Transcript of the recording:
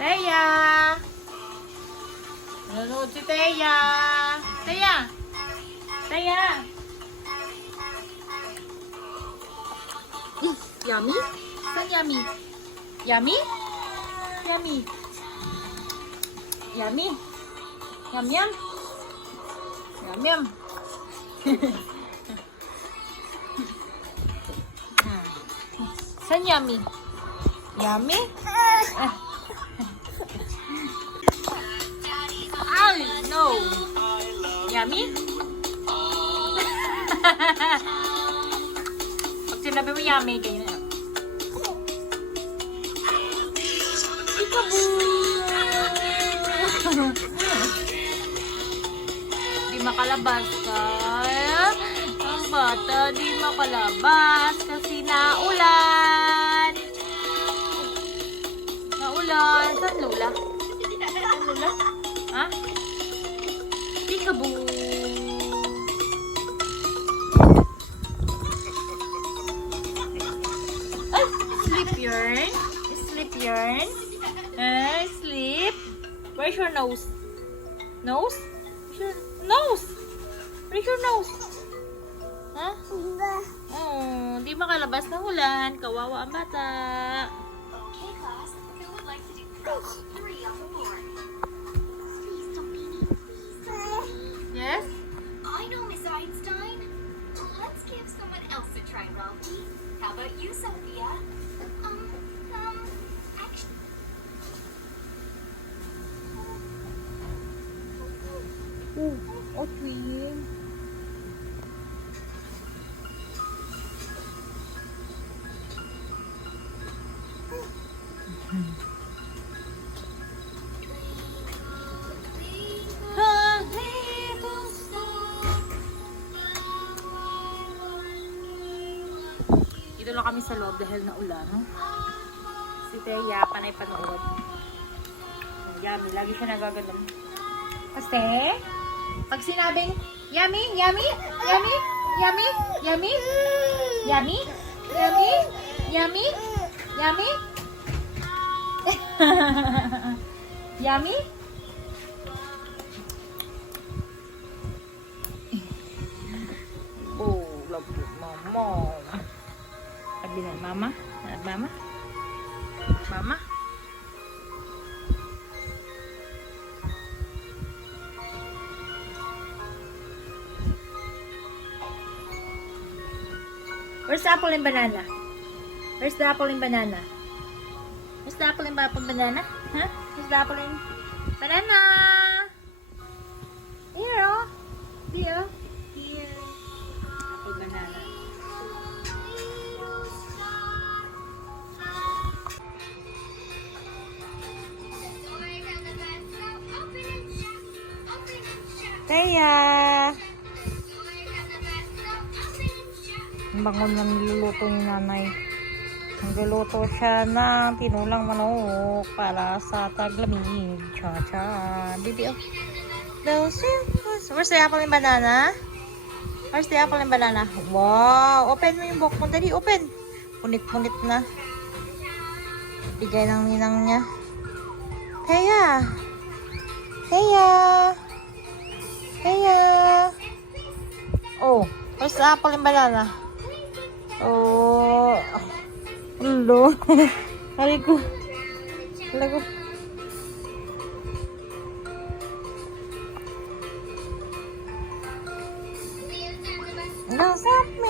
Teya! Nanonood si Teya! Teya! Teya! Yummy? Saan yummy? Yummy? Yummy? Yummy? Yum yum? Yum yum? Saan yummy? Yummy? Ay, no! Yummy? Pag sinabi mo yummy, ganyan na. Di makalabas ka. Ang bata di makalabas kasi naulan. Naulan. Saan Lola? Saan Lola? Ha? Peekaboo. Ay! Sleep yarn. Sleep yarn. Sleep. Where's your nose? Nose? Where's your nose? Where's your nose? Huh? Oh, di makalabas na ulan. Kawawa ang bata. Okay, class. Who would like to do prompt 3 on the board? Please don't be me. Yes? I know, Miss Einstein. Let's give someone else a try, Ralphie. How about you, Sophia? Actually. Oh, twin. Dito lang kami sa loob dahil na ulan. Si Teya, panay panood. Yummy, lagi siya nagagandam. Kasi, pag sinabing, yummy, yummy, yummy, yummy, yummy, yummy, yummy, yummy, yummy, yummy, oh, love you, mama. Sabi na, mama, mama, mama. Where's the apple and banana? Where's the apple and banana? Where's the apple and banana? Huh? Where's the apple and banana? Here, oh. Here. Here. Apple banana. Teya! Ang bangon ng niluluto ni nanay. Nagluluto siya ng tinulang manok para sa taglamig. Cha-cha. Bibi, oh. Where's the apple and banana? Where's the apple and banana? Wow! Open mo yung book mo. Dali, open. Punit-punit na. Bigay ng ninang niya. Teya! Teya! Teya! Oh, where's the apple and banana? Oh, hello. Hari ko. Lago. Don't stop me.